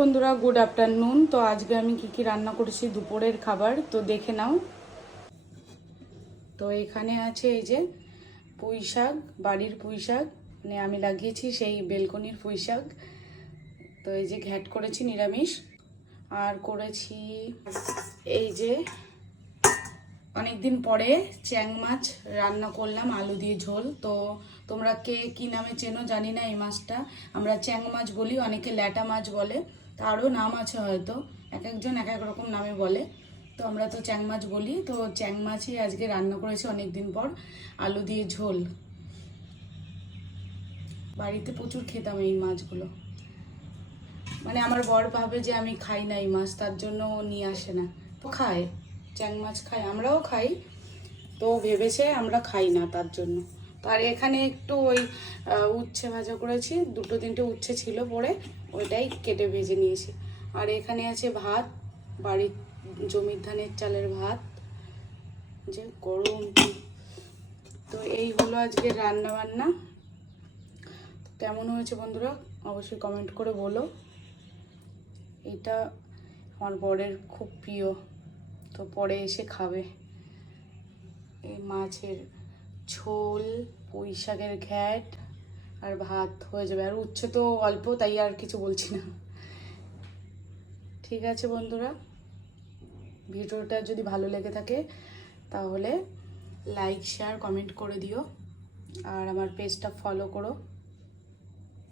বন্ধুরা good afternoon. তো আজকে আমি কি রান্না করেছি দুপুরের খাবার তো দেখে নাও। তো এখানে আছে এই যে পুঁই শাক, বাড়ির পুঁই শাক, মানে আমি লাগিয়েছি সেই বেলকনির পুঁই শাক। তো এই যে ঘ্যাট করেছি নিরামিষ, আর করেছি এই যে অনেকদিন পরে চ্যাং মাছ রান্না করলাম আলু দিয়ে ঝোল। তো তোমরা কে কি নামে চেনো জানি না, এই মাছটা আমরা চ্যাং মাছ বলি, অনেকে ল্যাটা মাছ বলে, তারও নাম আছে হয়তো, এক একজন এক এক রকম নামে বলে। তো আমরা তো চ্যাং মাছ বলি। তো চ্যাং মাছই আজকে রান্না করেছি অনেকদিন পর, আলু দিয়ে ঝোল। বাড়িতে প্রচুর খেতাম এই মাছগুলো, মানে আমার বর ভাবে যে আমি খাই না এই মাছ, তার জন্য ও নিয়ে আসে না। তো খায়, চ্যাং মাছ খায়, আমরাও খাই, তো ভেবেছে আমরা খাই না তার জন্য। তো আর এখানে একটু ওই উচ্ছে ভাজা করেছি, দুটো তিনটে উচ্ছে ছিল পরে, ওইটাই কেটে ভেজে নিয়েছি। আর এখানে আছে ভাত, বাড়ির জমির ধানের চালের ভাত, যে গরম। তো এই হলো আজকে রান্না বান্না। কেমন হয়েছে বন্ধুরা অবশ্যই কমেন্ট করে বলো। এটা আমার বরের খুব প্রিয়, তো পরে এসে খাবে। এই মাছের ঝোল, পুঁই শাকের ঘ্যাট আর ভাত হয়ে যাবে। আর উচ্ছে তো অল্প, তাই আর কিছু বলছি না। ঠিক আছে বন্ধুরা, ভিডিওটা যদি ভালো লেগে থাকে তাহলে লাইক শেয়ার কমেন্ট করে দিও, আর আমার পেজটা ফলো করো।